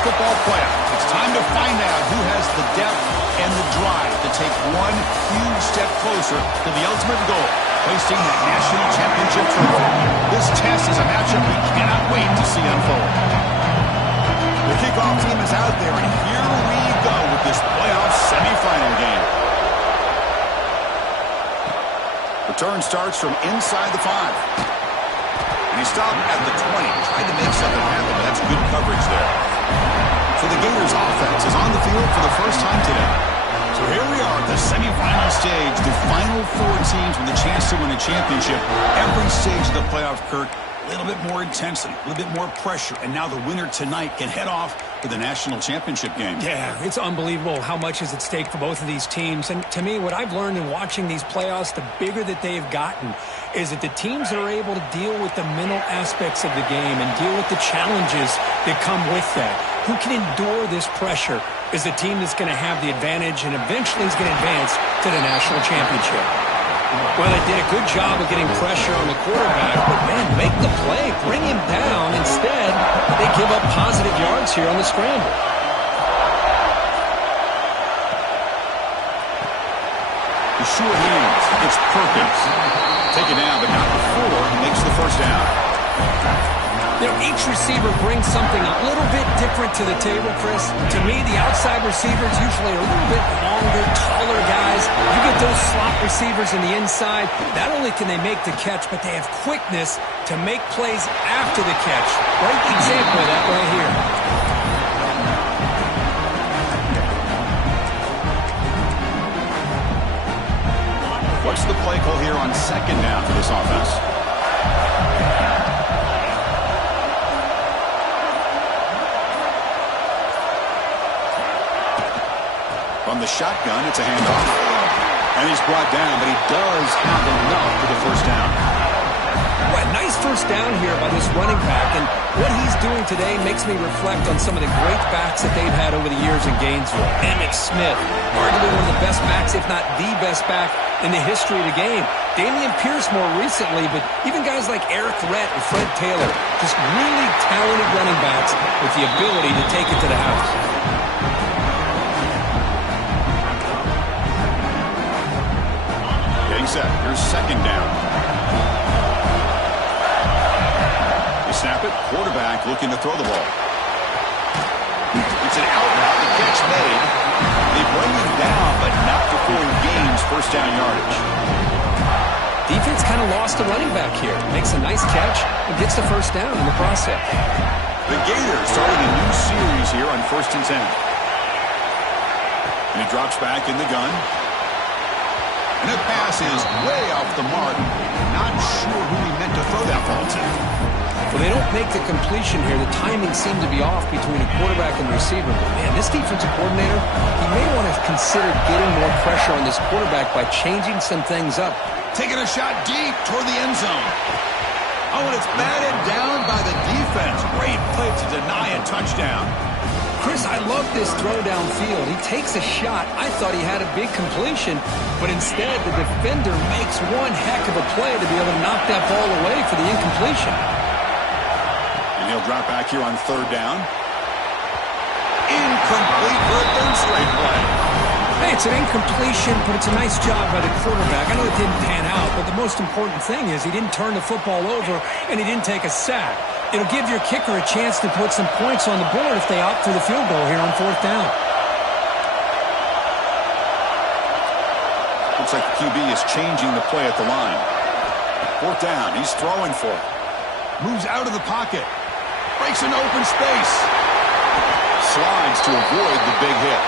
football playoff. It's time to find out who has the depth and the drive to take one huge step closer to the ultimate goal, hoisting that national championship trophy. This test is a matchup we cannot wait to see unfold. The kickoff team is out there, and here we go with this playoff semifinal game. Return starts from inside the 5. And he stopped at the 20. Tried to make something happen, but that's good coverage there. So the Gators offense is on the field for the first time today. So here we are at the semifinal stage, the final 4 teams with a chance to win a championship. Every stage of the playoff, Kirk, a little bit more intensity, a little bit more pressure, and now the winner tonight can head off to the national championship game. Yeah, it's unbelievable how much is at stake for both of these teams. And to me, what I've learned in watching these playoffs, the bigger that they've gotten, is that the teams that are able to deal with the mental aspects of the game and deal with the challenges that come with that, who can endure this pressure, is the team that's going to have the advantage and eventually is going to advance to the national championship. Well, they did a good job of getting pressure on the quarterback, but, man, make the play, bring him down. Instead, they give up positive yards here on the scramble. The sure hands, it's Perkins. Take it down, but not before he makes the first down. You know, each receiver brings something a little bit different to the table, Chris. To me, the outside receivers usually are a little bit longer, taller guys. You get those slot receivers in the inside, not only can they make the catch, but they have quickness to make plays after the catch. Great example of that right here. What's the play call here on second down for this offense? From the shotgun, it's a handoff. And he's brought down, but he does have enough for the first down. Well, nice first down here by this running back. And what he's doing today makes me reflect on some of the great backs that they've had over the years in Gainesville. Emmitt Smith, arguably one of the best backs, if not the best back in the history of the game. Damian Pierce more recently, but even guys like Eric Rett and Fred Taylor, just really talented running backs with the ability to take it to the house. Getting set. Here's second down. They snap it. Quarterback looking to throw the ball. It's an out route. The catch made. They bring him down, but not before he gains first down yardage. Defense kind of lost the running back here. Makes a nice catch and gets the first down in the process. The Gators starting a new series here on 1st and 10. And he drops back in the gun. And the pass is way off the mark. Not sure who he meant to throw that ball to. Well, they don't make the completion here. The timing seemed to be off between a quarterback and receiver. But, man, this defensive coordinator, he may want to consider getting more pressure on this quarterback by changing some things up. Taking a shot deep toward the end zone. Oh, and it's batted down by the defense. Great play to deny a touchdown. Chris, I love this throw downfield. He takes a shot. I thought he had a big completion, but instead the defender makes one heck of a play to be able to knock that ball away for the incompletion. And he'll drop back here on 3rd down. Incomplete for a 3rd straight play. Hey, it's an incompletion, but it's a nice job by the quarterback. I know it didn't pan out, but the most important thing is he didn't turn the football over and he didn't take a sack. It'll give your kicker a chance to put some points on the board if they opt for the field goal here on 4th down. Looks like the QB is changing the play at the line. 4th down, he's throwing for it. Moves out of the pocket. Breaks an open space. Slides to avoid the big hit.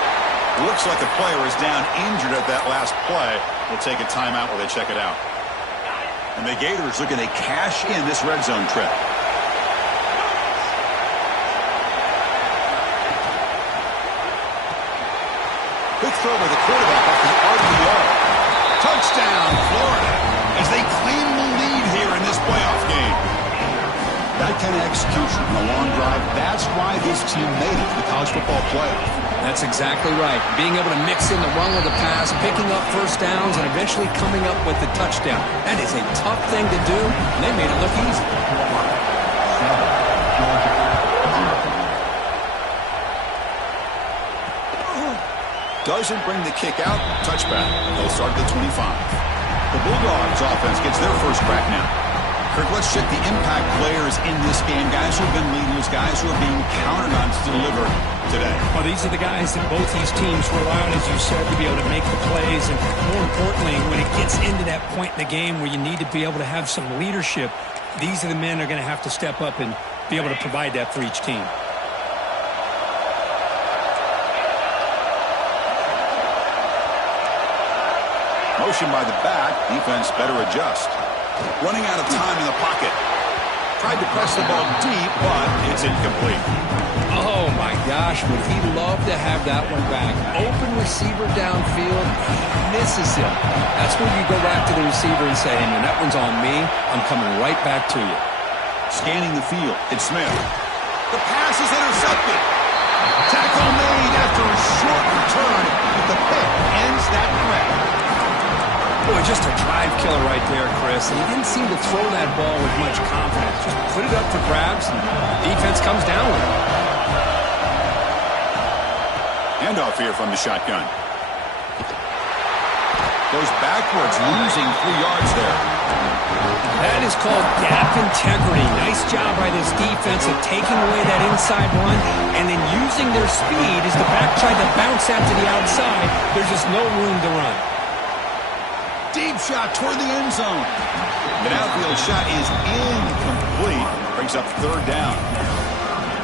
Looks like a player is down injured at that last play. We'll take a timeout while they check it out. And the Gators looking to cash in this red zone trip. Quick throw by the quarterback off the RPO. Touchdown, Florida, as they claim the lead here in this playoff game. That kind of execution on a long drive, that's why this team made it to the college football playoff. That's exactly right. Being able to mix in the run with the pass, picking up first downs, and eventually coming up with the touchdown. That is a tough thing to do, and they made it look easy. Doesn't bring the kick out. Touchback. They'll start at the 25. The Bulldogs offense gets their first crack now. Kirk, let's check the impact players in this game. Guys who have been leaders, guys who are being counted on to deliver today. Well, these are the guys that both these teams rely on, as you said, to be able to make the plays. And more importantly, when it gets into that point in the game where you need to be able to have some leadership, these are the men that are going to have to step up and be able to provide that for each team. Motion by the back. Defense better adjust. Running out of time in the pocket. Tried to press the ball deep, but it's incomplete. Oh, my gosh. Would he love to have that one back? Open receiver downfield. Misses him. That's when you go back to the receiver and say, hey, man, that one's on me. I'm coming right back to you. Scanning the field. It's Smith. The pass is intercepted. Tackle made after a short return. But the pick ends that threat. Boy, just a drive killer right there, Chris. And he didn't seem to throw that ball with much confidence. Just put it up for grabs, and defense comes down with it. Handoff here from the shotgun. Goes backwards, losing 3 yards there. That is called gap integrity. Nice job by this defense of taking away that inside run and then using their speed as the back tried to bounce out to the outside. There's just no room to run. Deep shot toward the end zone. The outfield shot is incomplete. Brings up third down.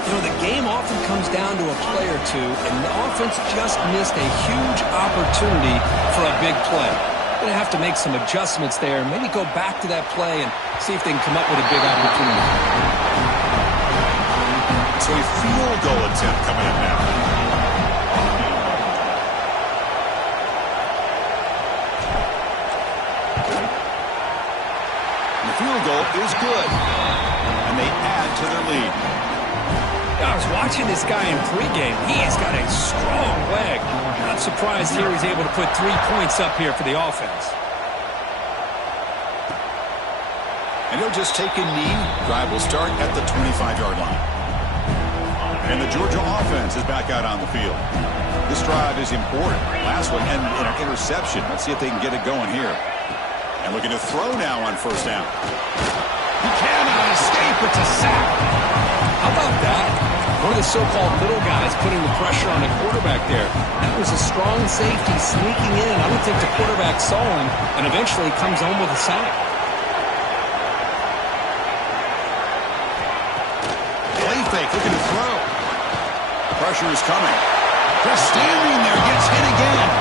You know, the game often comes down to a play or two, and the offense just missed a huge opportunity for a big play. Going to have to make some adjustments there, maybe go back to that play and see if they can come up with a big opportunity. So a field goal attempt coming up now. The field goal is good, and they add to their lead. I was watching this guy in pregame. He has got a strong leg. Not surprised here he's able to put 3 points up here for the offense. And he'll just take a knee. Drive will start at the 25-yard line. And the Georgia offense is back out on the field. This drive is important. Last one ended in an interception. Let's see if they can get it going here. And looking to throw now on first down. He cannot escape. It's a sack. How about that? One of the so-called little guys putting the pressure on the quarterback there. That was a strong safety sneaking in. I don't think the quarterback saw him, and eventually comes home with a sack. Play fake, looking to throw. Pressure is coming. Just standing there, gets hit again.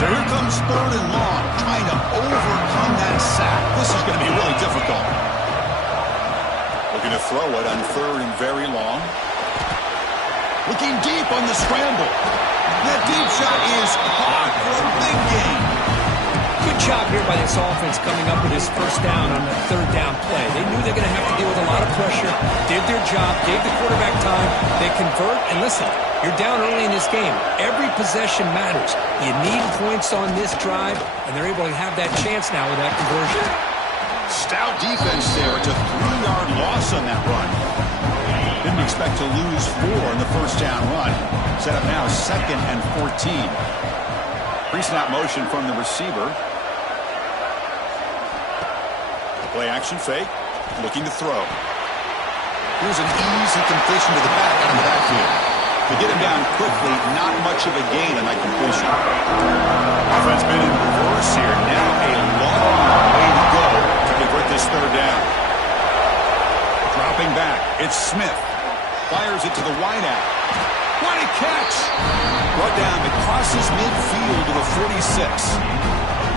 So here comes third and long, trying to overcome that sack. This is going to be really difficult. Looking to throw it on third and very long. Looking deep on the scramble. That deep shot is caught for a big gain. Good job here by this offense coming up with this first down on the third down play. They knew they're going to have to deal with a lot of pressure, did their job, gave the quarterback time. They convert, and listen, you're down early in this game. Every possession matters. You need points on this drive, and they're able to have that chance now with that conversion. Stout defense there. It's a 3-yard loss on that run. Didn't expect to lose 4 in the first down run. Set up now 2nd and 14. Pre-snap motion from the receiver. Play action fake. Looking to throw. Here's an easy completion to the back out of the backfield. To get him down quickly, not much of a gain on that completion. Offense been in reverse here. Now a long way to go to convert this third down. Dropping back, it's Smith. Fires it to the wideout. What a catch! Brought down, it crosses midfield to the 46.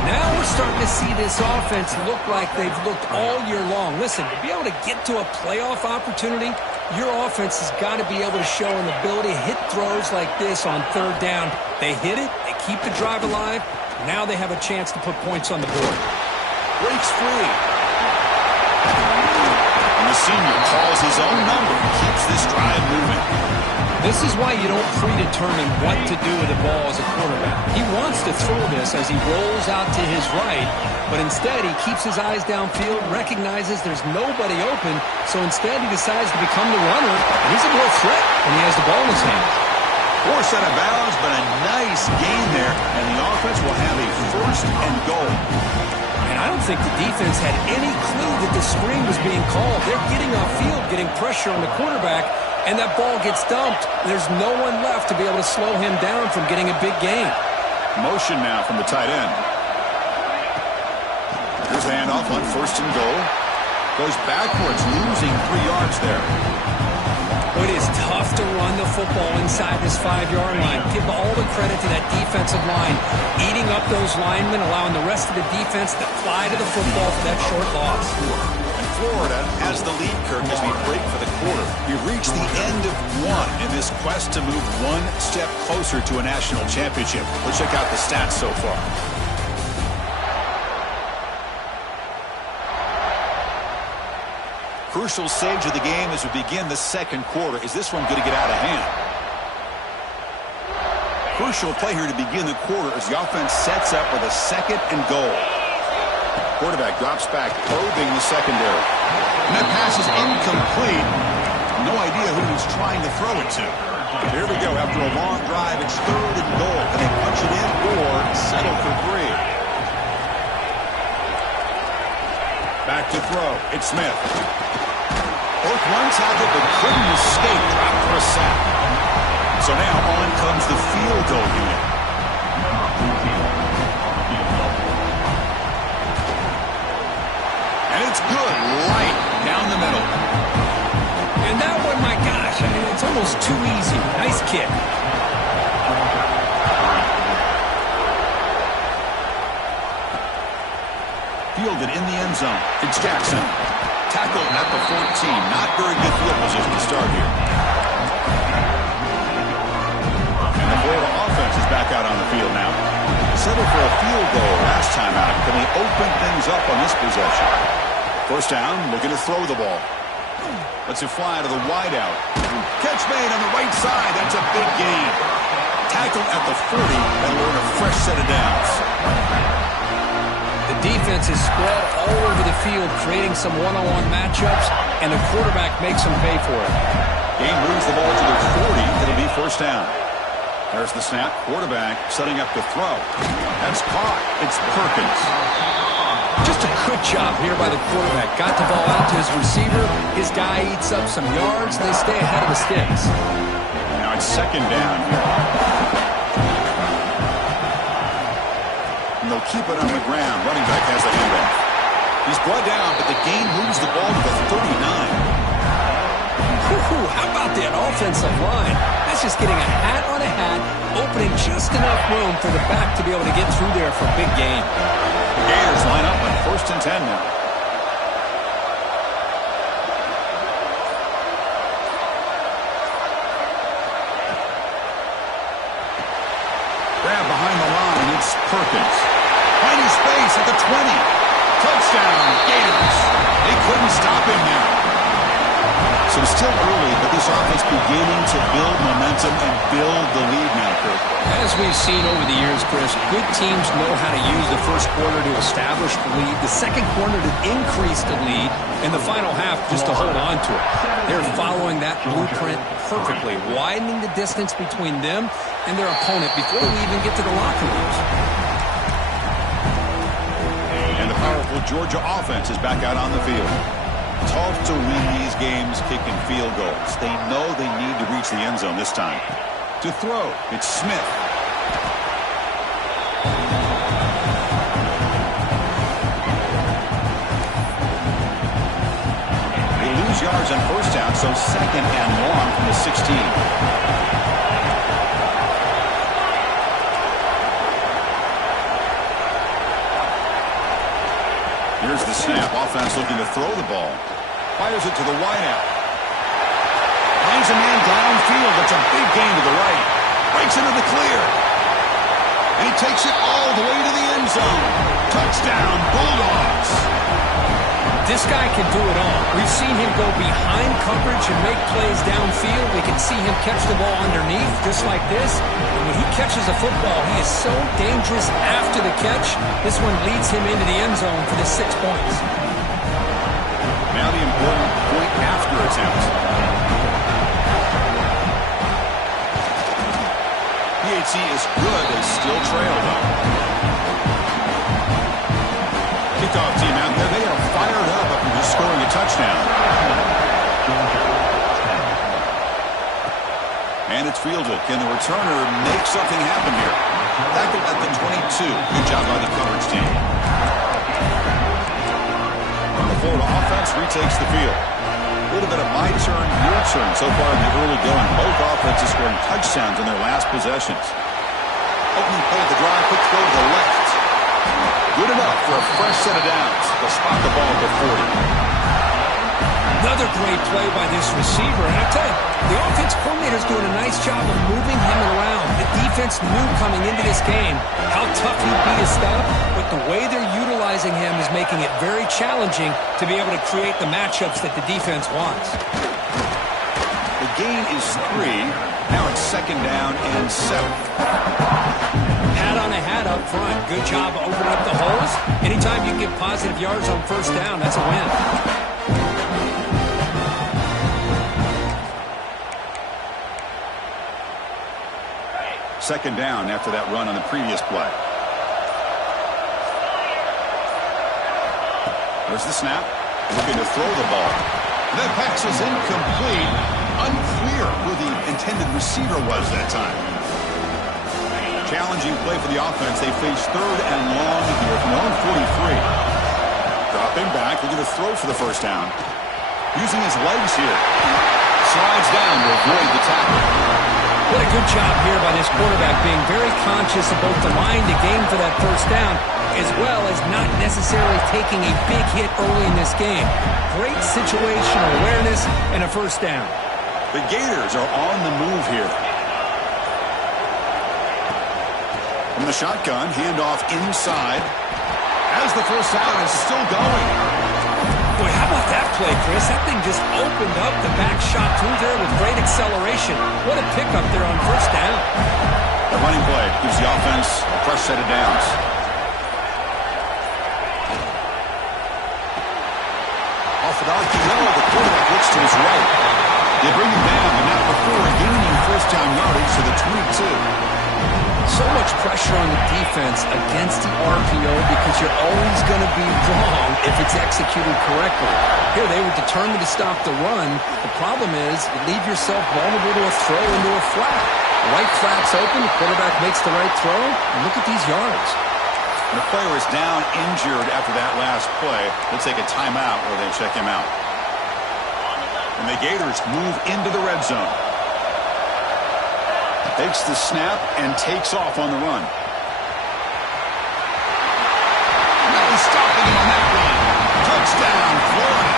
Now we're starting to see this offense look like they've looked all year long. Listen, to be able to get to a playoff opportunity, your offense has got to be able to show an ability to hit throws like this on third down. They hit it, they keep the drive alive. Now they have a chance to put points on the board. Breaks free. And the senior calls his own number and keeps this drive moving. This is why you don't predetermine what to do with the ball as a quarterback. He wants to throw this as he rolls out to his right, but instead he keeps his eyes downfield, recognizes there's nobody open, so instead he decides to become the runner, and he's a real threat when he has the ball in his hand. Forced out of bounds, but a nice gain there, and the offense will have a first and goal. And I don't think the defense had any clue that the screen was being called. They're getting off field, getting pressure on the quarterback, and that ball gets dumped. There's no one left to be able to slow him down from getting a big gain. Motion now from the tight end. Here's the handoff on first and goal. Goes backwards, losing 3 yards there. It is tough to run the football inside this 5-yard line. Give all the credit to that defensive line, eating up those linemen, allowing the rest of the defense to fly to the football for that short loss. And Florida has the lead, Kirk, as we break for the quarter. We've reached the end of one in this quest to move one step closer to a national championship. Let's check out the stats so far. Crucial stage of the game as we begin the second quarter. Is this one going to get out of hand? Crucial play here to begin the quarter as the offense sets up with a second and goal. Quarterback drops back, probing the secondary. And that pass is incomplete. No idea who he's trying to throw it to. Here we go. After a long drive, it's third and goal. Can they punch it in or settle for 3? Back to throw. It's Smith. Both one tackle but couldn't escape. Dropped for a sack. So now on comes the field goal unit. And it's good. Right down the middle. And that one, my gosh, I mean, it's almost too easy. Nice kick. Fielded in the end zone. It's Jackson. Tackled at the 14. Not very good field position to start here. And the Florida offense is back out on the field now. Settled for a field goal last time out. Can they open things up on this possession? First down, looking to throw the ball. Lets it fly to the wideout. Catch made on the right side. That's a big gain. Tackled at the 40 and learn a fresh set of downs. The defense is spread all over the field, creating some one-on-one matchups, and the quarterback makes them pay for it. Game moves the ball to the 40. It'll be first down. There's the snap. Quarterback setting up to throw. That's caught. It's Perkins. Just a good job here by the quarterback. Got the ball out to his receiver. His guy eats up some yards. They stay ahead of the sticks. Now it's second down here. And they'll keep it on the ground. Running back has the handoff. He's brought down, but the gain moves the ball to the 39. How about that offensive line? That's just getting a hat on a hat, opening just enough room for the back to be able to get through there for a big gain. The Gators line up on first and 10 now. Grab behind the line. It's Perkins. Finding space at the 20. Touchdown, Gators. They couldn't stop him now. So it's still early, but this offense beginning to build momentum and build the lead now, Kirk. As we've seen over the years, Chris, good teams know how to use the first quarter to establish the lead, the second quarter to increase the lead, and the final half just to hold on to it. They're following that blueprint perfectly, widening the distance between them and their opponent before we even get to the locker rooms. And the powerful Georgia offense is back out on the field. Tough to win these games kicking field goals. They know they need to reach the end zone this time. To throw, it's Smith. They lose yards on first down, so second and long from the 16. Here's the snap. Offense looking to throw the ball. Fires it to the wideout. Finds a man downfield. That's a big gain to the right. Breaks into the clear. And he takes it all the way to the end zone. Touchdown, Bulldogs. This guy can do it all. We've seen him go behind coverage and make plays downfield. We can see him catch the ball underneath just like this. And when he catches a football, he is so dangerous after the catch. This one leads him into the end zone for the 6 points. Now the important point after attempt. PAT is good. They still trail, though. Kickoff team out there. They are fired up after just scoring a touchdown. And it's fielded. Can the returner make something happen here? Tackled at the 22. Good job by the coverage team. The Florida offense retakes the field. A little bit of my turn, your turn so far in the early going. Both offenses scoring touchdowns in their last possessions. Opening play of the drive, quick throw to the left. Good enough for a fresh set of downs. They'll spot the ball at the 40. Another great play by this receiver. And I tell you, the offense coordinator is doing a nice job of moving him around. The defense knew coming into this game how tough he'd be to stop, but the way they're utilizing him is making it very challenging to be able to create the matchups that the defense wants. The gain is 3. Now it's 2nd down and 7. Hat on a hat up front. Good job opening up the holes. Anytime you can get positive yards on 1st down, that's a win. 2nd down after that run on the previous play. There's the snap. Looking to throw the ball. That pass is incomplete. Unclear who the intended receiver was that time. Challenging play for the offense. They face 3rd and long here from their own 43. Dropping back. Looking to throw for the 1st down. Using his legs here. Slides down to avoid the tackle. What a good job here by this quarterback, being very conscious of both the line to gain for that 1st down, as well as not necessarily taking a big hit early in this game. Great situational awareness and a 1st down. The Gators are on the move here. From the shotgun, handoff inside. As the 1st down is still going. Boy, how about that play, Chris? That thing just opened up the back shot through there with great acceleration. What a pickup there on 1st down. The running play gives the offense a fresh set of downs. Off an RPO, the quarterback looks to his right. They bring him down, but not before gaining 1st down yardage to the 22. So much pressure on the defense against the RPO because you're always going to be wrong if it's executed correctly. Here, they were determined to stop the run. The problem is you leave yourself vulnerable to a throw into a flat. The right flat's open, the quarterback makes the right throw, and look at these yards. The player is down injured after that last play. They'll take a timeout where they check him out. And the Gators move into the red zone. Takes the snap and takes off on the run. Now he's stopping him on that run. Touchdown, Florida.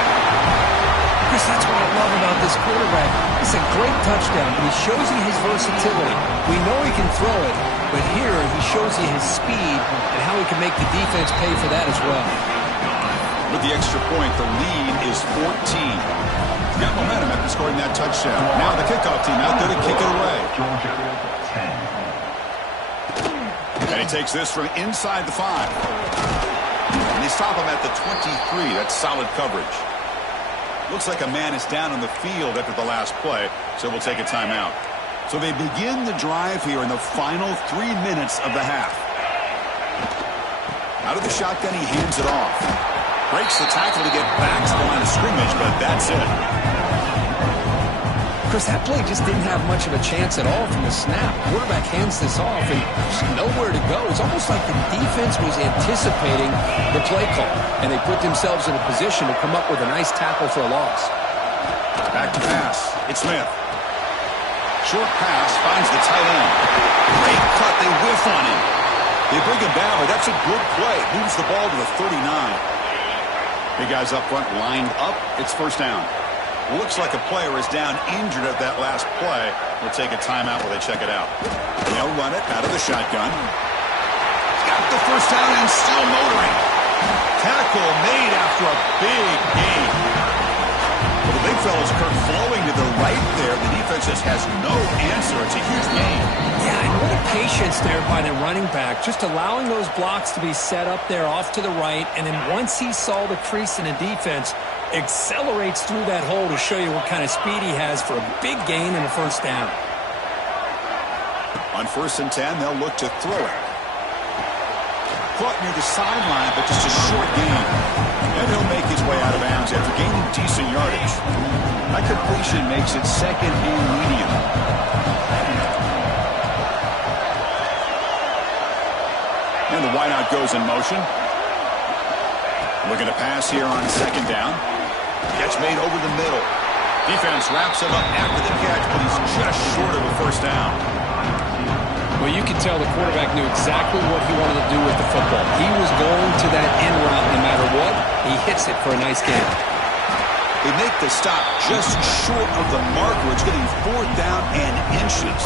Chris, that's what I love about this quarterback. It's a great touchdown, but he shows you his versatility. We know he can throw it, but here he shows you his speed and how he can make the defense pay for that as well. With the extra point, the lead is 14. Got momentum after scoring that touchdown. Now the kickoff team out there to kick it away. And he takes this from inside the 5. And they stop him at the 23. That's solid coverage. Looks like a man is down on the field after the last play, so we'll take a timeout. So they begin the drive here in the final 3 minutes of the half. Out of the shotgun, he hands it off. Breaks the tackle to get back to the line of scrimmage, but that's it. Chris, that play just didn't have much of a chance at all from the snap. Quarterback hands this off and just nowhere to go. It's almost like the defense was anticipating the play call, and they put themselves in a position to come up with a nice tackle for a loss. Back to pass. It's Smith. Short pass finds the tight end. Great cut. They whiff on him. They bring him down, but that's a good play. Moves the ball to the 39. Big guys up front lined up. It's 1st down. Looks like a player is down injured at that last play. We'll take a timeout while they check it out. They'll run it out of the shotgun. Got the 1st down and still motoring. Tackle made after after a big gain. Well, the big fella's Kirk flowing to the right there. The defense just has no answer. It's a huge gain. Yeah, and what a patience there by the running back. Just allowing those blocks to be set up there off to the right. And then once he saw the crease in the defense, accelerates through that hole to show you what kind of speed he has for a big gain and a first down. On 1st and 10, they'll look to throw it. Caught near the sideline, but just a short gain. And he'll make his way out of bounds after gaining decent yardage. That completion makes it 2nd and medium. And the wideout goes in motion. Looking to pass here on 2nd down. Catch made over the middle. Defense wraps him up after the catch, but he's just short of a first down. Well, you can tell the quarterback knew exactly what he wanted to do with the football. He was going to that end route no matter what. He hits it for a nice gain. They make the stop just short of the marker. It's getting 4th down and inches.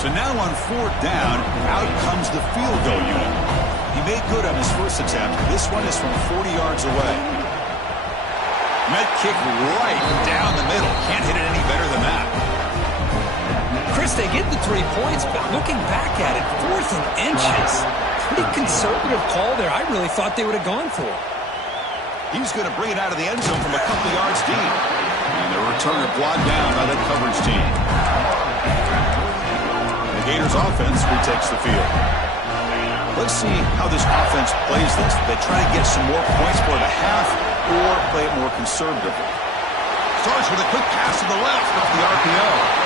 So now on 4th down, out comes the field goal unit. He made good on his first attempt. This one is from 40 yards away. Met kick right down the middle. Can't hit it any better than that. Chris, they get the 3 points, but looking back at it, 4th and inches. Pretty conservative call there. I really thought they would have gone for it. He's going to bring it out of the end zone from a couple of yards deep. And the returner blocked down by that coverage team. The Gators offense retakes the field. Let's see how this offense plays this. They try to get some more points for the half or play it more conservatively. Starts with a quick pass to the left off the RPO.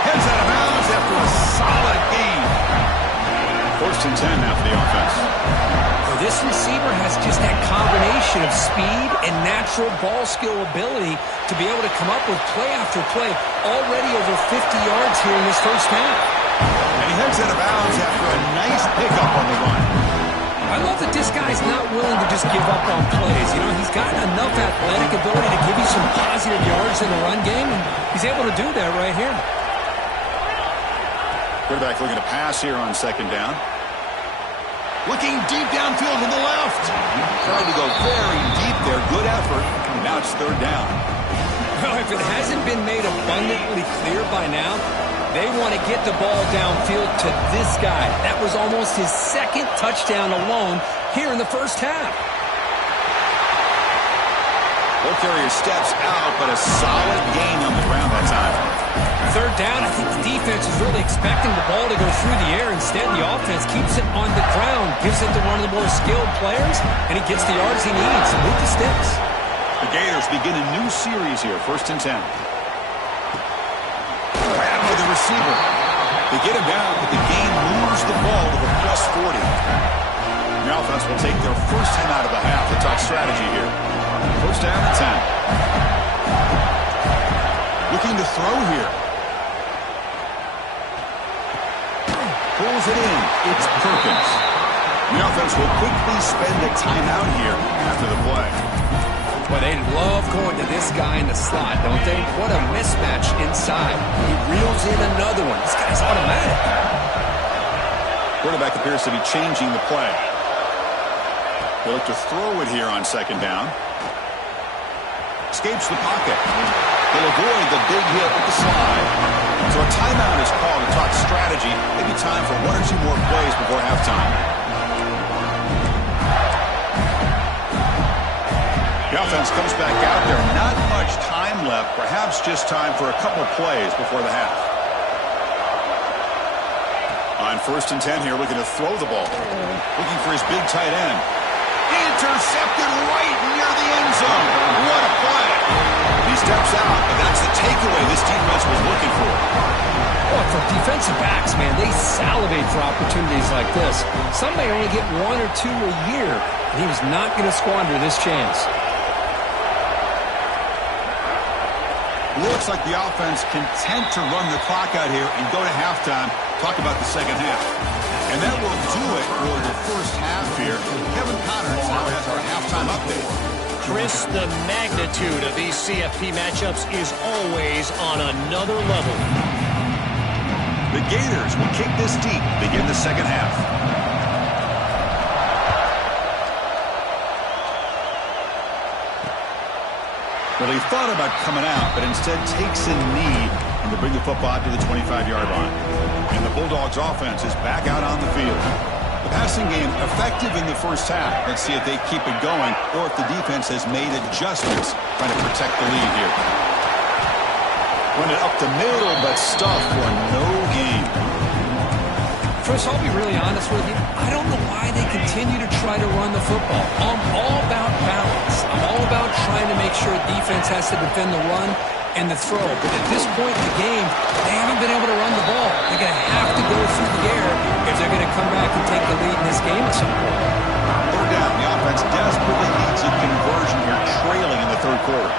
Heads out of bounds after a solid gain. 1st and 10 now for the offense. Well, this receiver has just that combination of speed and natural ball skill ability to be able to come up with play after play. Already over 50 yards here in this first half. And he heads out of bounds after a nice pickup on the run. I love that this guy's not willing to just give up on plays. You know, he's got enough athletic ability to give you some positive yards in the run game, and he's able to do that right here. Quarterback looking to pass here on 2nd down. Looking deep downfield to the left. Trying to go very deep there. Good effort. Now it's 3rd down. Well, if it hasn't been made abundantly clear by now, they want to get the ball downfield to this guy. That was almost his 2nd touchdown alone here in the first half. Ball carrier steps out, but a solid gain on the ground that time. 3rd down, I think the defense is really expecting the ball to go through the air. Instead, the offense keeps it on the ground, gives it to one of the more skilled players, and he gets the yards he needs to move the sticks. The Gators begin a new series here, 1st and 10. Grab by the receiver. They get him down, but the game moves the ball to the +40. The offense will take their first time out of the half. They talk strategy here. 1st down and 10. Looking to throw here. Pulls it in. It's Perkins. The offense will quickly spend a timeout here after the play. Well, they love going to this guy in the slot, don't they? What a mismatch inside. He reels in another one. This guy's automatic. Quarterback appears to be changing the play. They look to throw it here on 2nd down. Escapes the pocket. They'll avoid the big hit with the slide. So a timeout is called to talk strategy. Maybe time for 1 or 2 more plays before halftime. The offense comes back out there. Not much time left. Perhaps just time for a couple plays before the half. On 1st and 10 here, looking to throw the ball. Looking for his big tight end. Intercepted right near the end zone. What a play. He steps out, and that's the takeaway this defense was looking for. Well, for defensive backs, man, they salivate for opportunities like this. Some may only get 1 or 2 a year, and he was not going to squander this chance. Looks like the offense content to run the clock out here and go to halftime. Talk about the second half. And that will do it for the first half here. Kevin Connors now has our halftime update. Chris, the magnitude of these CFP matchups is always on another level. The Gators will kick this deep, begin the second half. Well, he thought about coming out, but instead takes a knee and to bring the football to the 25-yard line. And the Bulldogs offense is back out on the field. The passing game effective in the first half. Let's see if they keep it going or if the defense has made adjustments trying to protect the lead here. Run it up the middle, but stuff for no gain. Chris, I'll be really honest with you. I don't know why they continue to try to run the football. I'm all about balance. I'm all about trying to make sure defense has to defend the run and the throw. But at this point in the game, they haven't been able to run the ball. They're going to have to go through the air if they're going to come back and take the lead in this game at some point. Third down. The offense desperately needs a conversion here, trailing in the third quarter.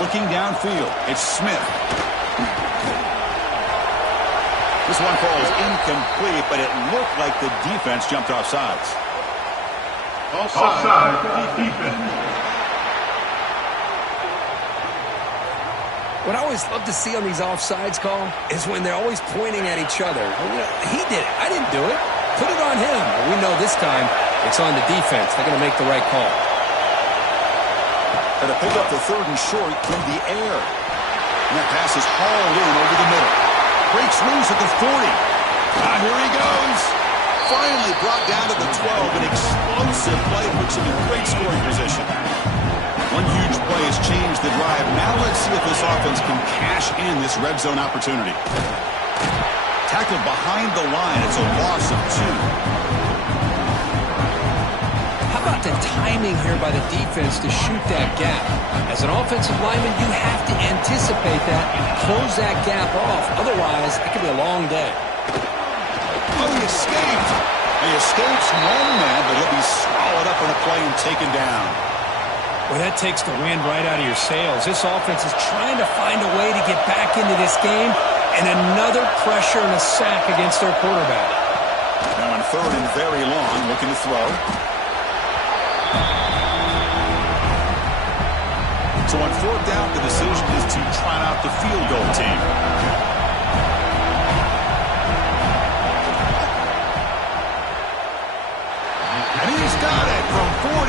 Looking downfield, it's Smith. This one falls incomplete, but it looked like the defense jumped off sides. Offside, defense. What I always love to see on these offsides call is when they're always pointing at each other. He did it. I didn't do it. Put it on him. But we know this time it's on the defense. They're going to make the right call. Going to pick up the third and short through the air. And that pass is hauled in over the middle. Breaks loose at the 40. Here he goes. Finally brought down to the 12. An explosive play puts him in great scoring position. One huge play has changed the drive. Now let's see if this offense can cash in this red zone opportunity. Tackled behind the line. It's a loss of 2. How about the timing here by the defense to shoot that gap? As an offensive lineman, you have to anticipate that, close that gap off. Otherwise, it could be a long day. Oh, he escaped. He escapes one man, but he'll be swallowed up on a play and taken down. Well, that takes the wind right out of your sails. This offense is trying to find a way to get back into this game, and another pressure and a sack against their quarterback. Now on third and very long, looking to throw. So on fourth down, the decision is to try out the field goal team. And he's got it from 47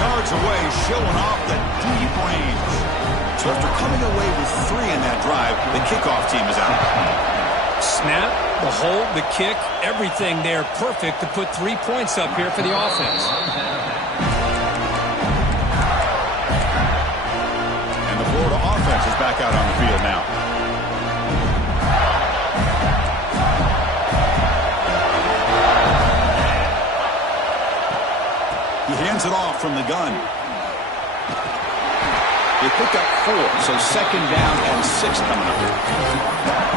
yards away, showing off the deep range. So after coming away with 3 in that drive, the kickoff team is out. Snap, the hold, the kick, everything there perfect to put 3 points up here for the offense. Florida offense is back out on the field now. He hands it off from the gun. They pick up 4, so second down and 6 coming up.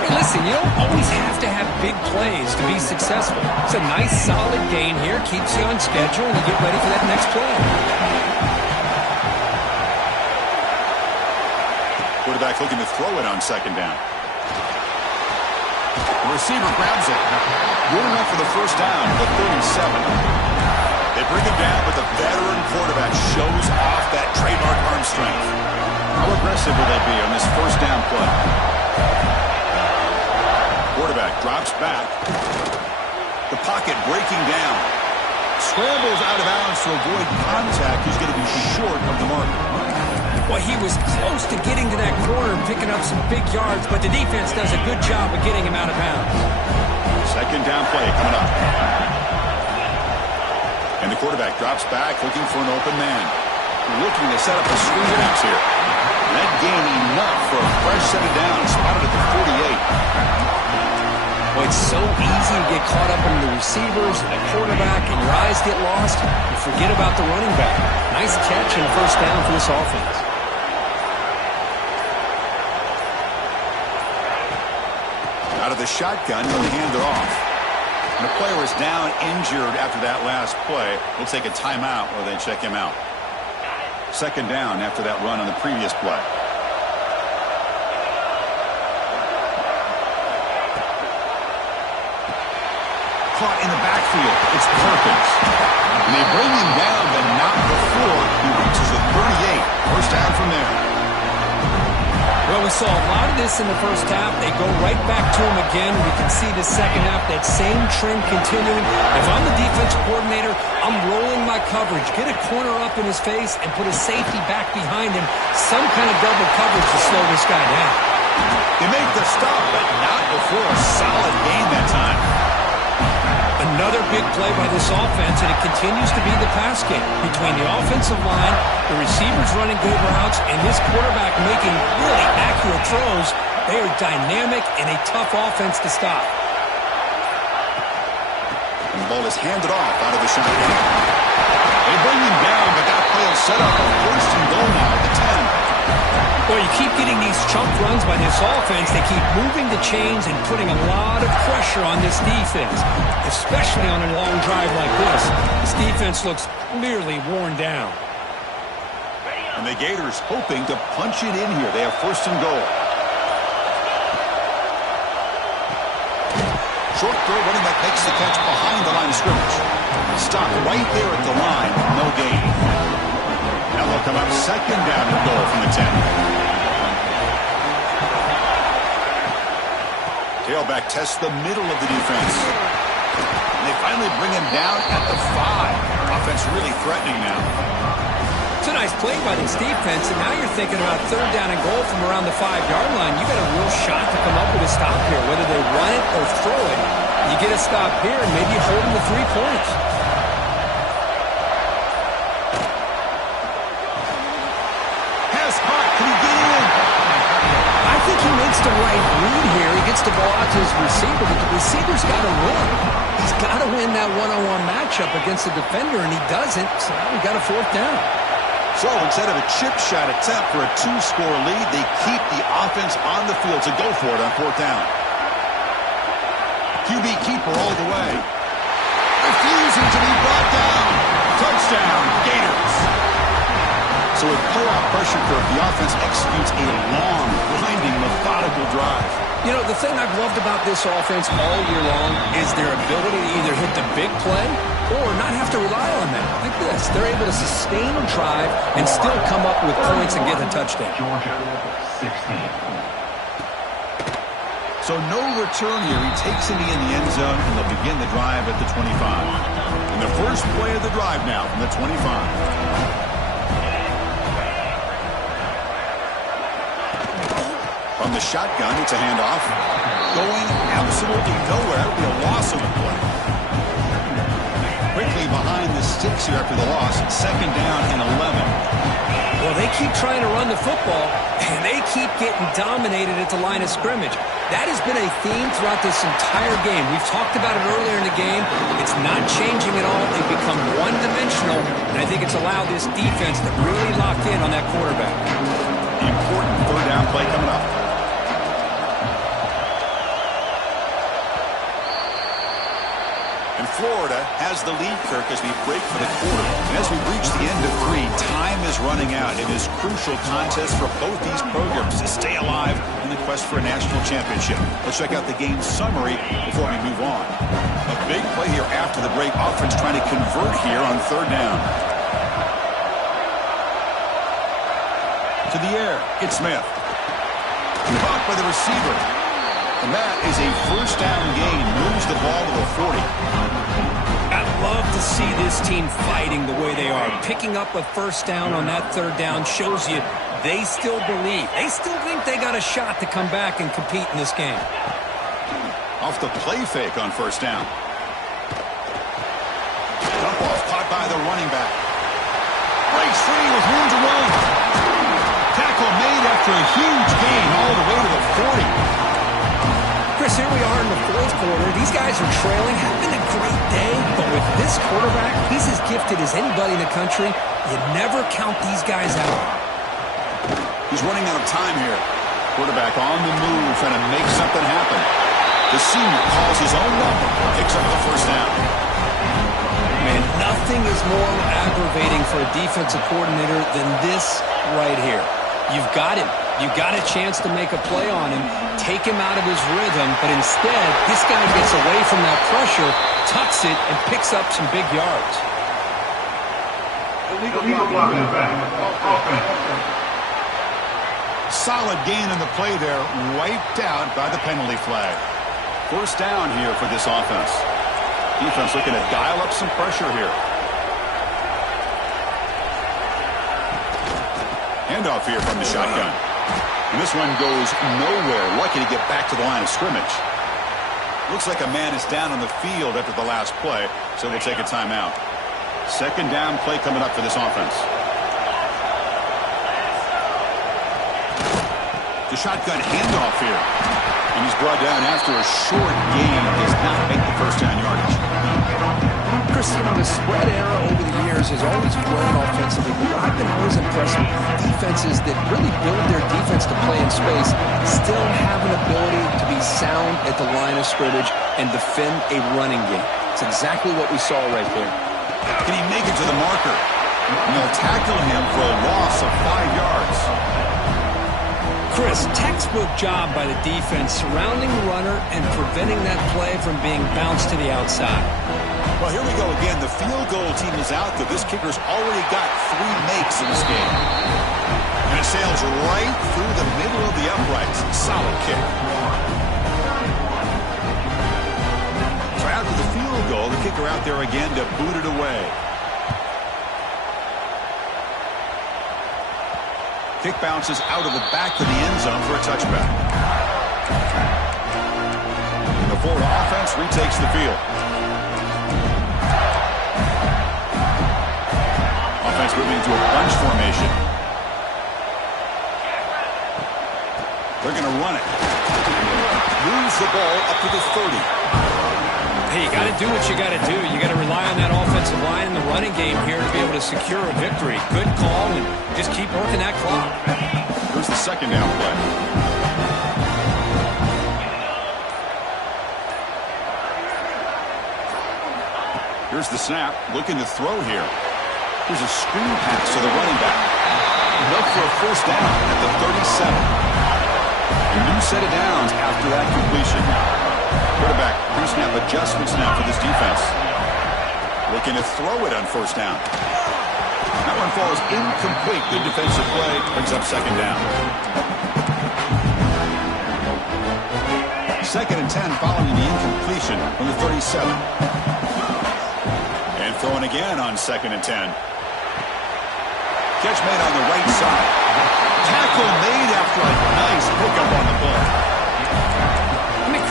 Hey, listen, you don't always have to have big plays to be successful. It's a nice, solid gain here. Keeps you on schedule, and you get ready for that next play. Quarterback looking to throw it on second down. The receiver grabs it. Good enough for the first down, the 37. They bring him down, but the veteran quarterback shows off that trademark arm strength. How aggressive will they be on this first down play? Quarterback drops back. The pocket breaking down. Scrambles out of bounds to avoid contact. He's going to be short of the mark. Well, he was close to getting to that corner and picking up some big yards, but the defense does a good job of getting him out of bounds. Second down play coming up. And the quarterback drops back, looking for an open man. Looking to set up a screen pass here. And that gain enough for a fresh set of downs, spotted at the 48. Well, it's so easy to get caught up in the receivers and the quarterback, and your eyes get lost. You forget about the running back. Nice catch and a first down for this offense. Out of the shotgun, he'll hand it off. And the player is down, injured after that last play. We'll take a timeout or they check him out. Second down after that run on the previous play. Caught in the backfield. It's Perkins. And they bring him down, but not before he reaches the 38. First down from there. Well, we saw a lot of this in the first half. They go right back to him again. We can see the second half, that same trend continuing. If I'm the defensive coordinator, I'm rolling my coverage. Get a corner up in his face and put a safety back behind him. Some kind of double coverage to slow this guy down. They make the stop, but not before a solid gain that time. Another big play by this offense, and it continues to be the pass game. Between the offensive line, the receivers running good routes, and this quarterback making really accurate throws, they are dynamic and a tough offense to stop. And the ball is handed off out of the shotgun. They bring him down, but that play will set up a first and goal now at the 10. Well, you keep getting these chunk runs by this offense. They keep moving the chains and putting a lot of pressure on this defense, especially on a long drive like this. This defense looks clearly worn down. And the Gators hoping to punch it in here. They have first and goal. Short throw, running back makes the catch behind the line of scrimmage. Stop right there at the line. No gain. Now they'll come up second down and goal from the 10. Tailback tests the middle of the defense. And they finally bring him down at the 5. Offense really threatening now. It's a nice play by this defense, and now you're thinking about third down and goal from around the 5-yard line. You got a real shot to come up with a stop here, whether they run it or throw it. You get a stop here, and maybe hold them to 3 points. The right read here. He gets the ball out to his receiver, but the receiver's got to win. He's got to win that one-on-one matchup against the defender, and he doesn't, so we got a fourth down. So instead of a chip shot attempt for a 2-score lead, they keep the offense on the field to go for it on fourth down. QB keeper all the way. Refusing to be brought down. Touchdown, Gators. So with playoff pressure curve, the offense executes a long, grinding, methodical drive. You know, the thing I've loved about this offense all year long is their ability to either hit the big play or not have to rely on that. Like this. They're able to sustain a drive and still come up with points and get a touchdown. Georgia, 16. So no return here. He takes it in the end zone, and they'll begin the drive at the 25. And the first play of the drive now from the 25. From the shotgun, it's a handoff. Going absolutely nowhere. It'll be a loss of a play. Quickly behind the sticks here after the loss. Second down and 11. Well, they keep trying to run the football, and they keep getting dominated at the line of scrimmage. That has been a theme throughout this entire game. We've talked about it earlier in the game. It's not changing at all. They've become one-dimensional, and I think it's allowed this defense to really lock in on that quarterback. The important third down play coming up. And Florida has the lead, Kirk, as we break for the quarter. And as we reach the end of 3, time is running out. It is a crucial contest for both these programs to stay alive in the quest for a national championship. Let's check out the game summary before we move on. A big play here after the break. Offense trying to convert here on third down. To the air, it's Smith. Caught by the receiver. And that is a first down gain. Moves the ball to the 40. I love to see this team fighting the way they are. Picking up a first down on that third down shows you they still believe. They still think they got a shot to come back and compete in this game. Off the play fake on first down. Dump off caught by the running back. Breaks free with room to run. Tackle made after a huge gain all the way to the 40. Chris, here we are in the fourth quarter. These guys are trailing, having a great day, but with this quarterback, he's as gifted as anybody in the country. You never count these guys out. He's running out of time here. Quarterback on the move, trying to make something happen. The senior calls his own number, picks up the first down. Man, nothing is more aggravating for a defensive coordinator than this right here. You've got him. You've got a chance to make a play on him, take him out of his rhythm, but instead, this guy gets away from that pressure, tucks it, and picks up some big yards. Illegal block in the back. Offense. Solid gain in the play there, wiped out by the penalty flag. First down here for this offense. Defense looking to dial up some pressure here. Handoff here from the shotgun. And this one goes nowhere. Lucky to get back to the line of scrimmage. Looks like a man is down on the field after the last play, so we'll take a timeout. Second down play coming up for this offense. The shotgun handoff here. And he's brought down after a short gain. Does not make the first down yardage. Chris, the spread era over the years has always grown offensively, but I've been always impressed with defenses that really build their defense to play in space, still have an ability to be sound at the line of scrimmage and defend a running game. It's exactly what we saw right there. Can he make it to the marker? And they'll tackle him for a loss of 5 yards. Chris, textbook job by the defense surrounding the runner and preventing that play from being bounced to the outside. Well, here we go again. The field goal team is out there. This kicker's already got 3 makes in this game. And it sails right through the middle of the uprights. Solid kick. So after the field goal, the kicker out there again to boot it away. Kick bounces out of the back of the end zone for a touchback. The Florida offense retakes the field. Offense moving into a bunch formation. They're going to run it. Moves the ball up to the 30. Hey, you got to do what you got to do. You got to rely on that offensive line in the running game here to be able to secure a victory. Good call, and just keep working that clock. Here's the second down play. Here's the snap. Looking to throw here. Here's a screen pass to the running back. Enough for a first down at the 37. A new set of downs after that completion. Quarterback pre-snap adjustments now for this defense. Looking to throw it on first down. That one falls incomplete. Good defensive play. Brings up second down. Second and 10 following the incompletion from the 37. And throwing again on second and 10. Catch made on the right side. Tackle made after a nice pickup on the play.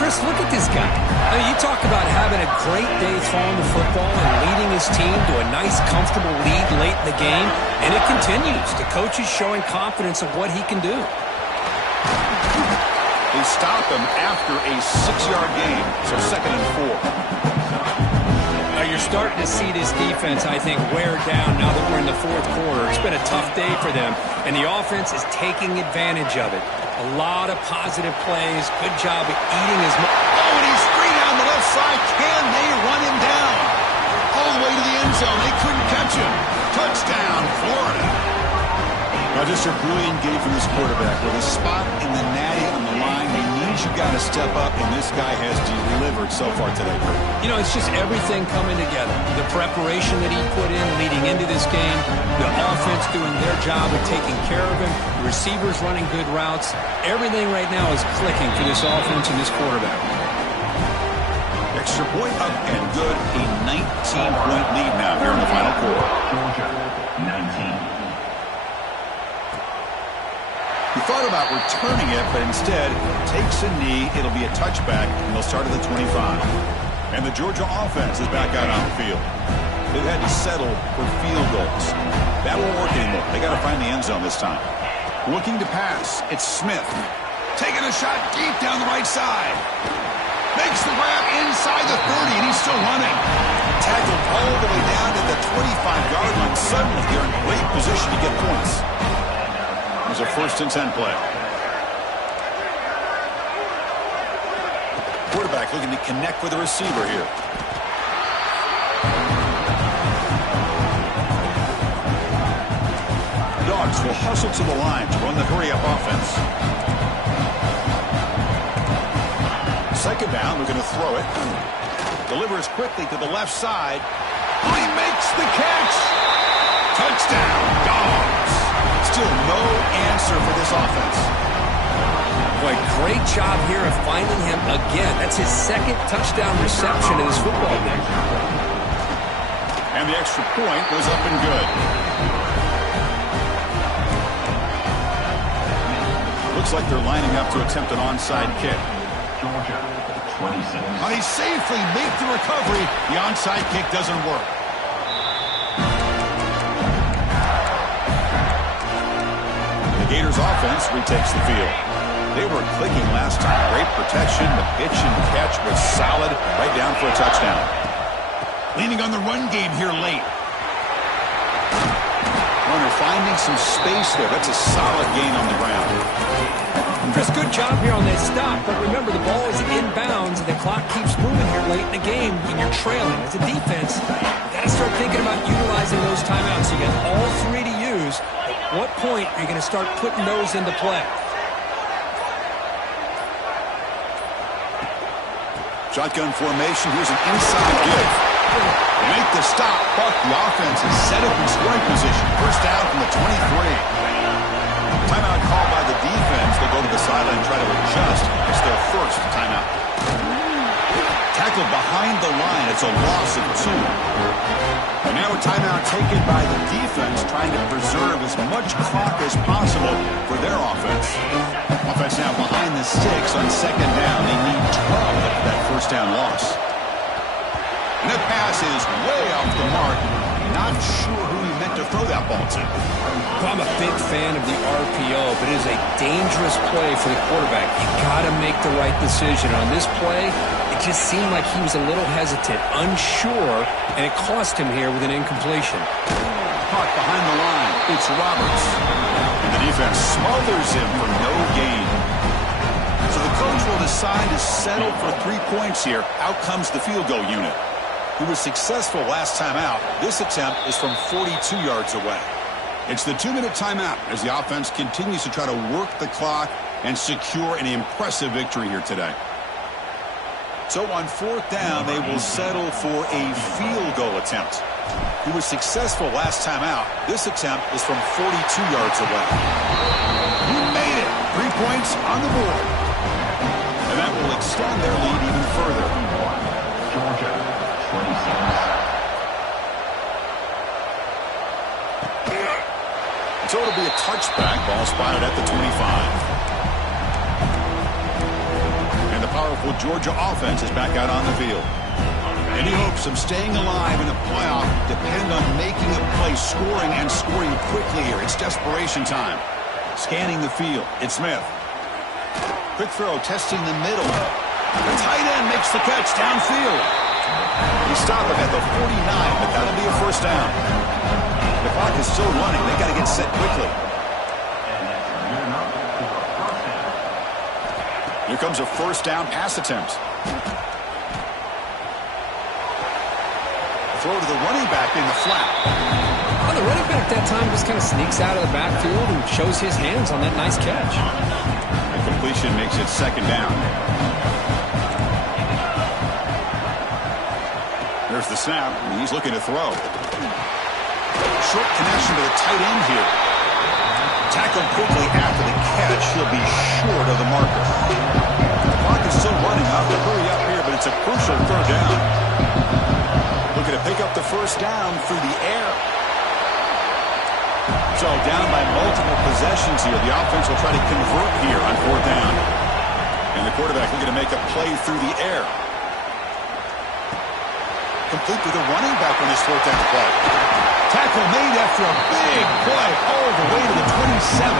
Chris, look at this guy. I mean, you talk about having a great day throwing the football and leading his team to a nice, comfortable lead late in the game, and it continues. The coach is showing confidence of what he can do. They stop him after a 6-yard gain, so second and 4. You're starting to see this defense, I think, wear down now that we're in the fourth quarter. It's been a tough day for them, and the offense is taking advantage of it. A lot of positive plays. Good job of eating his... Oh, and he's free down the left side. Can they run him down? All the way to the end zone. They couldn't catch him. Touchdown, Florida. Now, just a brilliant game from this quarterback. With a spot in the natty on the line, he means you got to step up, and this guy has delivered so far today. You know, it's just everything coming together. The preparation that he put in leading into this game, the offense doing their job of taking care of him, the receivers running good routes. Everything right now is clicking for this offense and this quarterback. Extra point up and good. A 19-point lead now here in the final quarter. Georgia, 19. He thought about returning it, but instead takes a knee. It'll be a touchback, and they'll start at the 25. And the Georgia offense is back out on the field. They've had to settle for field goals. That won't work anymore. They got to find the end zone this time. Looking to pass. It's Smith. Taking a shot deep down the right side. Makes the grab inside the 30, and he's still running. Tackled all the way down to the 25-yard line. Suddenly, they're in great position to get points. It was a first and 10 play. Quarterback looking to connect with the receiver here. Dogs will hustle to the line to run the hurry-up offense. Second down, we're going to throw it. Delivers quickly to the left side. Oh, he makes the catch. Touchdown, Dogs. Still no answer for this offense. Boy, great job here of finding him again. That's his second touchdown reception in his football game. And the extra point goes up and good. Looks like they're lining up to attempt an onside kick. Georgia, 26. And he safely makes the recovery. The onside kick doesn't work. The Gators offense retakes the field. They were clicking last time. Great protection. The pitch and catch was solid. Right down for a touchdown. Leaning on the run game here late. Runner finding some space there. That's a solid gain on the ground. Chris, good job here on that stop, but remember the ball is inbounds and the clock keeps moving here late in the game and you're trailing. As a defense, you got to start thinking about utilizing those timeouts. You got all three to use. At what point are you going to start putting those into play? Shotgun formation. Here's an inside give. They make the stop, but the offense is set up in scoring position. First down from the 23. Timeout called by the defense. They go to the sideline and try to adjust. It's their first timeout. Tackled behind the line. It's a loss of 2. And now a timeout taken by the defense, trying to preserve as much clock as possible for their offense. Offense now behind the 6 on second down. They need 12 after that first down loss. And that pass is way off the mark. Not sure who he meant to throw that ball to. Well, I'm a big fan of the RPO, but it is a dangerous play for the quarterback. You got to make the right decision. On this play, it just seemed like he was a little hesitant, unsure, and it cost him here with an incompletion. Caught behind the line. It's Roberts. And the defense smothers him for no gain. So the coach will decide to settle for 3 points here. Out comes the field goal unit. He was successful last time out. This attempt is from 42 yards away. It's the 2-minute timeout as the offense continues to try to work the clock and secure an impressive victory here today. So on 4th down, they will settle for a field goal attempt. He was successful last time out. This attempt is from 42 yards away. He made it. 3 points on the board. And that will extend their lead even further. Georgia, 26. So it'll be a touchback. Ball spotted at the 25. And the powerful Georgia offense is back out on the field. Any hopes of staying alive in the playoff depend on making a play, scoring, and scoring quickly here. It's desperation time. Scanning the field. It's Smith. Quick throw, testing the middle. The tight end makes the catch downfield. He stopped him at the 49, but that'll be a first down. The clock is still running. They got to get set quickly. Here comes a first down pass attempt. Throw to the running back in the flat. Well, the running back that time just kind of sneaks out of the backfield and shows his hands on that nice catch. The completion makes it second down. There's the snap. He's looking to throw. Short connection to the tight end here. Tackled quickly after the catch. He'll be short of the marker. The clock is still running. I'll have to hurry up here, but it's a crucial third down. Looking to pick up the first down through the air. So down by multiple possessions here. The offense will try to convert here on 4th down. And the quarterback looking to make a play through the air. Complete with a running back on this 4th down play. Tackle made after a big play all the way to the 27.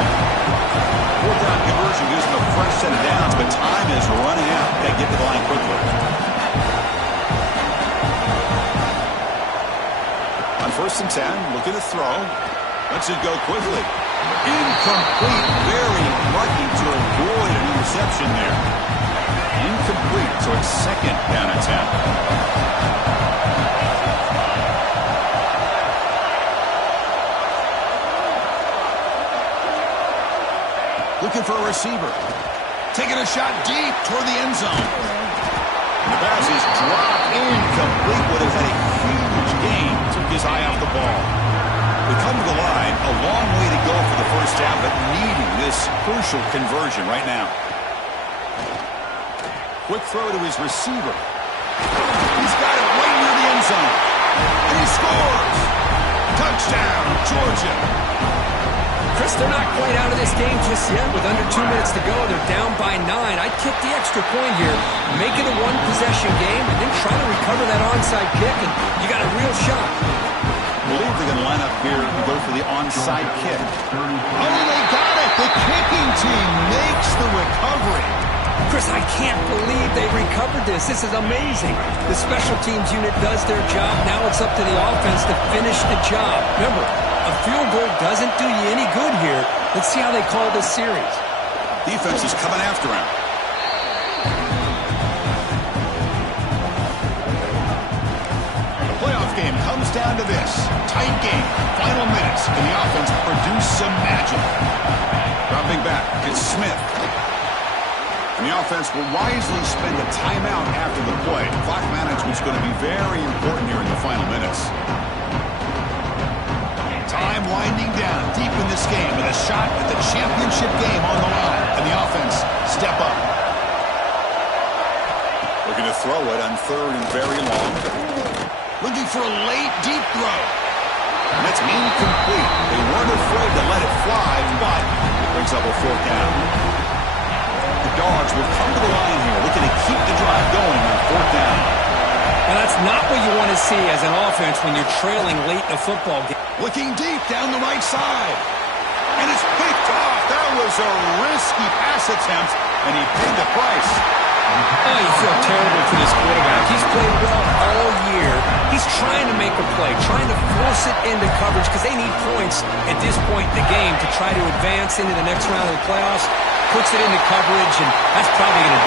4th down conversion gives them a fresh set of downs, but time is running out. Got to get to the line quickly. On 1st and 10, looking to throw. Lets it go quickly. Incomplete. Very lucky to avoid an interception there. Incomplete, so it's 2nd down and 10. Looking for a receiver. Taking a shot deep toward the end zone. And the pass is dropped incomplete. Would have had a huge gain. Took his eye off the ball. We come to the line a long way to go for the first half, but needing this crucial conversion right now. Quick throw to his receiver. He's got it right near the end zone. And he scores! Touchdown, Georgia! Chris, they're not quite out of this game just yet. With under 2 minutes to go, they're down by 9. I'd kick the extra point here, make it a one-possession game, and then try to recover that onside kick, and you got a real shot. I believe they're going to line up here and go for the onside kick. Oh, they got it! The kicking team makes the recovery. Chris, I can't believe they recovered this. This is amazing. The special teams unit does their job. Now it's up to the offense to finish the job. Remember, a field goal doesn't do you any good here. Let's see how they call this series. Defense is coming after him. The playoff game comes down to this. Tight game. Final minutes. And the offense produce some magic. Dropping back. It's Smith. And the offense will wisely spend a timeout after the play. Clock management's going to be very important here in the final minutes. Time winding down deep in this game with a shot at the championship game on the line. And the offense step up. Looking to throw it on third and very long. Looking for a late deep throw. And that's incomplete. They weren't afraid to let it fly, but it brings up a fourth down. The Dogs will come to the line here, looking to keep the drive going on fourth down. Now, that's not what you want to see as an offense when you're trailing late in a football game. Looking deep down the right side. And it's picked off. That was a risky pass attempt, and he paid the price. Oh, you feel terrible for this quarterback. He's played well all year. He's trying to make a play, trying to force it into coverage because they need points at this point in the game to try to advance into the next round of the playoffs. Puts it into coverage, and that's probably going to do it.